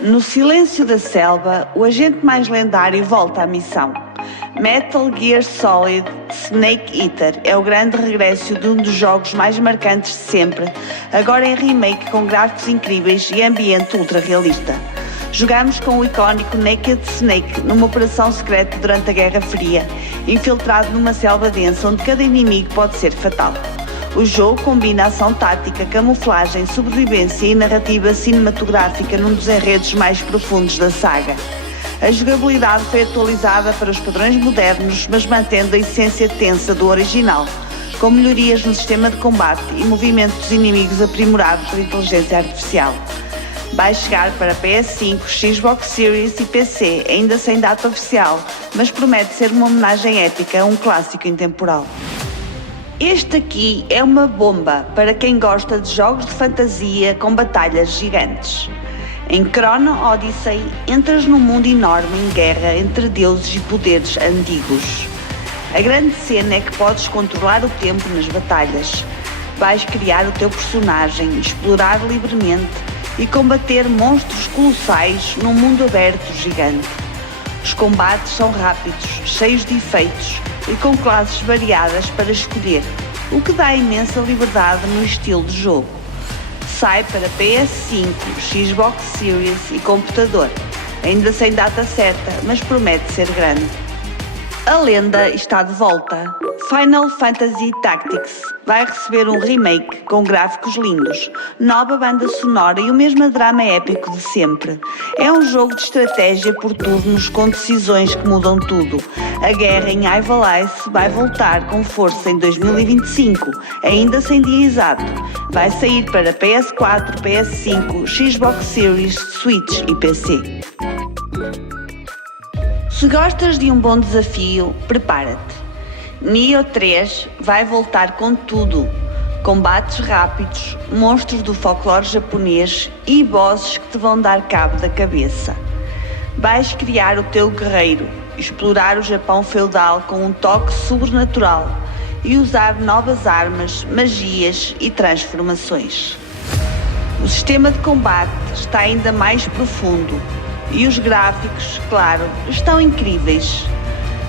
No silêncio da selva, o agente mais lendário volta à missão. Metal Gear Solid Snake Eater é o grande regresso de um dos jogos mais marcantes de sempre, agora em remake com gráficos incríveis e ambiente ultra realista. Jogamos com o icónico Naked Snake numa operação secreta durante a Guerra Fria, infiltrado numa selva densa onde cada inimigo pode ser fatal. O jogo combina ação tática, camuflagem, sobrevivência e narrativa cinematográfica num dos enredos mais profundos da saga. A jogabilidade foi atualizada para os padrões modernos, mas mantendo a essência tensa do original, com melhorias no sistema de combate e movimento dos inimigos aprimorado por inteligência artificial. Vai chegar para PS5, Xbox Series e PC, ainda sem data oficial, mas promete ser uma homenagem épica a um clássico intemporal. Este aqui é uma bomba para quem gosta de jogos de fantasia com batalhas gigantes. Em Chrono Odyssey, entras num mundo enorme em guerra entre deuses e poderes antigos. A grande cena é que podes controlar o tempo nas batalhas. Vais criar o teu personagem, explorar livremente e combater monstros colossais num mundo aberto gigante. Os combates são rápidos, cheios de efeitos e com classes variadas para escolher, o que dá imensa liberdade no estilo de jogo. Sai para PS5, Xbox Series e computador, ainda sem data certa, mas promete ser grande. A lenda está de volta. Final Fantasy Tactics vai receber um remake com gráficos lindos, nova banda sonora e o mesmo drama épico de sempre. É um jogo de estratégia por turnos com decisões que mudam tudo. A guerra em Ivalice vai voltar com força em 2025, ainda sem dia exato. Vai sair para PS4, PS5, Xbox Series, Switch e PC. Se gostas de um bom desafio, prepara-te. Nioh 3 vai voltar com tudo. Combates rápidos, monstros do folclore japonês e bosses que te vão dar cabo da cabeça. Vais criar o teu guerreiro, explorar o Japão feudal com um toque sobrenatural e usar novas armas, magias e transformações. O sistema de combate está ainda mais profundo e os gráficos, claro, estão incríveis.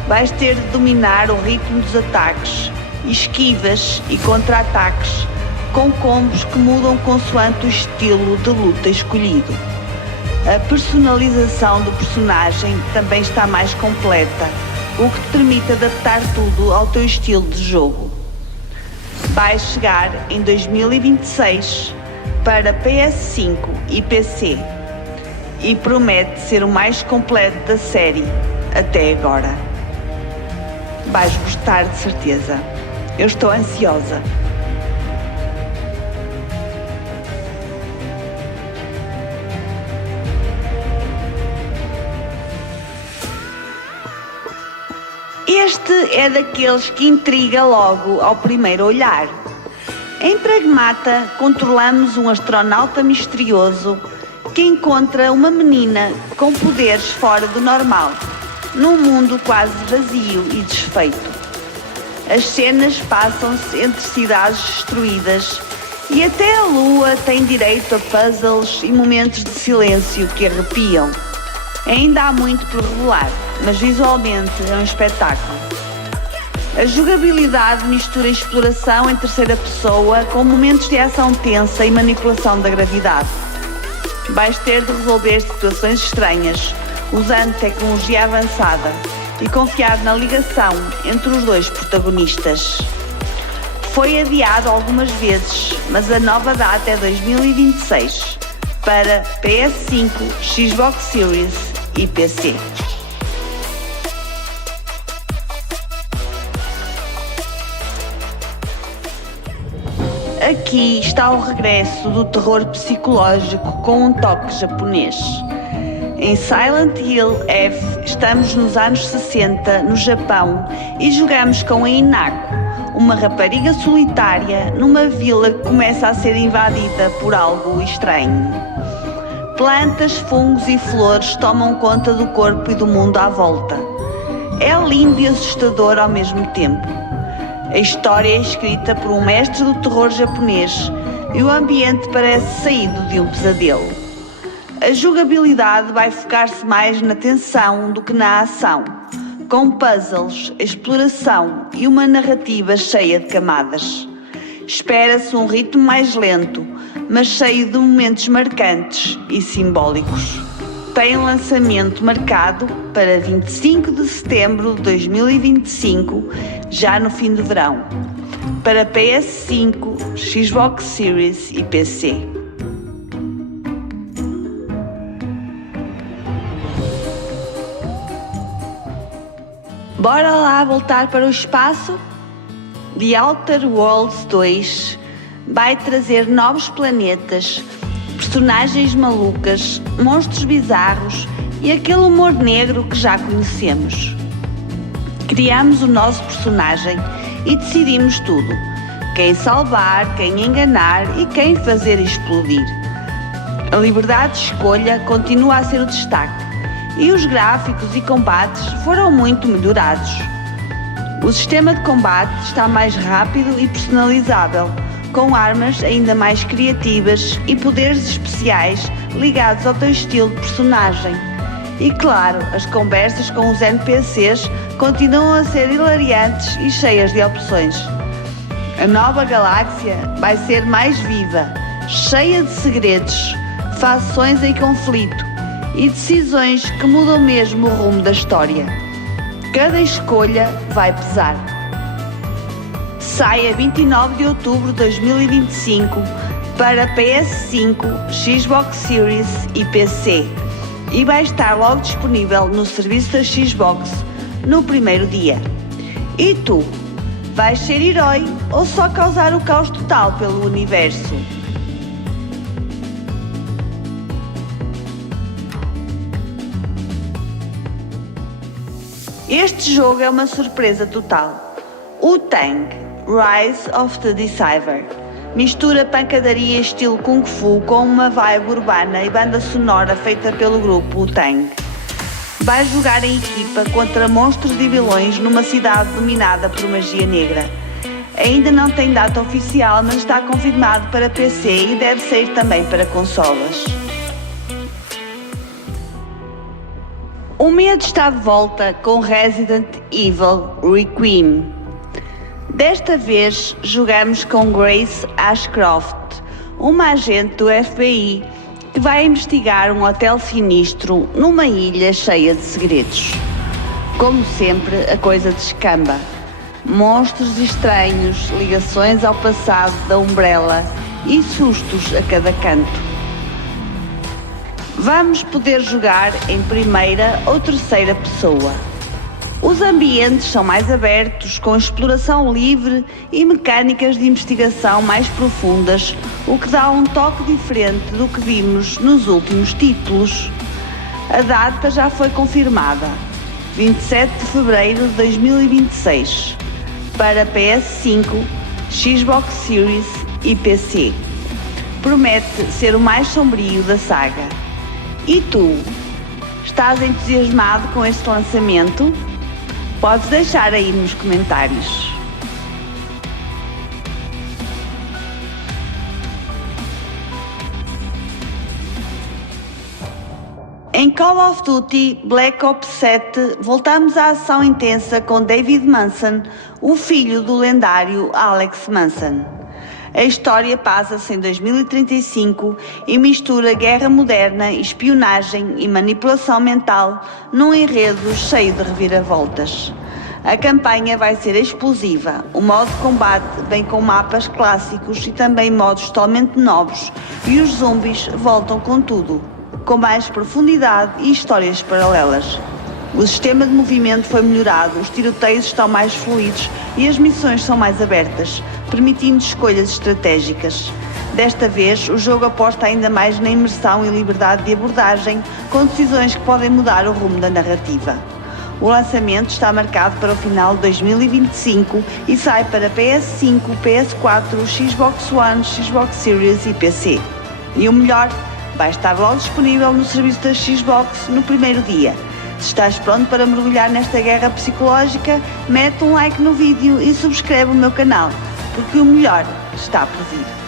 Vais ter de dominar o ritmo dos ataques, esquivas e contra-ataques, com combos que mudam consoante o estilo de luta escolhido. A personalização do personagem também está mais completa, o que te permite adaptar tudo ao teu estilo de jogo. Vai chegar em 2026 para PS5 e PC e promete ser o mais completo da série até agora. Vais gostar de certeza. Eu estou ansiosa. Este é daqueles que intriga logo ao primeiro olhar. Em Pragmata, controlamos um astronauta misterioso que encontra uma menina com poderes fora do normal, num mundo quase vazio e desfeito. As cenas passam-se entre cidades destruídas e até a lua tem direito a puzzles e momentos de silêncio que arrepiam. Ainda há muito por revelar, mas visualmente é um espetáculo. A jogabilidade mistura exploração em terceira pessoa com momentos de ação tensa e manipulação da gravidade. Vais ter de resolver situações estranhas, usando tecnologia avançada e confiar na ligação entre os dois protagonistas. Foi adiado algumas vezes, mas a nova data é 2026 para PS5, Xbox Series e PC. Aqui está o regresso do terror psicológico com um toque japonês. Em Silent Hill F, estamos nos anos 60, no Japão, e jogamos com a Inako, uma rapariga solitária numa vila que começa a ser invadida por algo estranho. Plantas, fungos e flores tomam conta do corpo e do mundo à volta. É lindo e assustador ao mesmo tempo. A história é escrita por um mestre do terror japonês e o ambiente parece saído de um pesadelo. A jogabilidade vai focar-se mais na tensão do que na ação, com puzzles, exploração e uma narrativa cheia de camadas. Espera-se um ritmo mais lento, mas cheio de momentos marcantes e simbólicos. Tem lançamento marcado para 25 de setembro de 2025, já no fim do verão, para PS5, Xbox Series e PC. Bora lá voltar para o espaço? The Outer Worlds 2 vai trazer novos planetas, personagens malucas, monstros bizarros e aquele humor negro que já conhecemos. Criamos o nosso personagem e decidimos tudo: quem salvar, quem enganar e quem fazer explodir. A liberdade de escolha continua a ser o destaque e os gráficos e combates foram muito melhorados. O sistema de combate está mais rápido e personalizável, com armas ainda mais criativas e poderes especiais ligados ao teu estilo de personagem. E claro, as conversas com os NPCs continuam a ser hilariantes e cheias de opções. A nova galáxia vai ser mais viva, cheia de segredos, fações em conflito e decisões que mudam mesmo o rumo da história. Cada escolha vai pesar. Sai a 29 de outubro de 2025 para PS5, Xbox Series e PC e vai estar logo disponível no serviço da Xbox no primeiro dia. E tu? Vais ser herói ou só causar o caos total pelo universo? Este jogo é uma surpresa total. Wu-Tang: Rise of the Deceiver mistura pancadaria estilo Kung Fu com uma vibe urbana e banda sonora feita pelo grupo Wu-Tang. Vais jogar em equipa contra monstros e vilões numa cidade dominada por magia negra. Ainda não tem data oficial, mas está confirmado para PC e deve sair também para consolas. O medo está de volta com Resident Evil Requiem. Desta vez jogamos com Grace Ashcroft, uma agente do FBI que vai investigar um hotel sinistro numa ilha cheia de segredos. Como sempre, a coisa descamba. Monstros estranhos, ligações ao passado da Umbrella e sustos a cada canto. Vamos poder jogar em primeira ou terceira pessoa. Os ambientes são mais abertos, com exploração livre e mecânicas de investigação mais profundas, o que dá um toque diferente do que vimos nos últimos títulos. A data já foi confirmada: 27 de fevereiro de 2026, para PS5, Xbox Series e PC. Promete ser o mais sombrio da saga. E tu? Estás entusiasmado com este lançamento? Podes deixar aí nos comentários. Em Call of Duty Black Ops 7, voltamos à ação intensa com David Manson, o filho do lendário Alex Manson. A história passa-se em 2035 e mistura guerra moderna, espionagem e manipulação mental num enredo cheio de reviravoltas. A campanha vai ser explosiva, o modo de combate vem com mapas clássicos e também modos totalmente novos, e os zombies voltam com tudo, com mais profundidade e histórias paralelas. O sistema de movimento foi melhorado, os tiroteios estão mais fluidos e as missões são mais abertas, permitindo escolhas estratégicas. Desta vez, o jogo aposta ainda mais na imersão e liberdade de abordagem, com decisões que podem mudar o rumo da narrativa. O lançamento está marcado para o final de 2025 e sai para PS5, PS4, Xbox One, Xbox Series e PC. E o melhor, vai estar logo disponível no serviço da Xbox no primeiro dia. Se estás pronto para mergulhar nesta guerra psicológica, mete um like no vídeo e subscreve o meu canal, porque o melhor está por vir.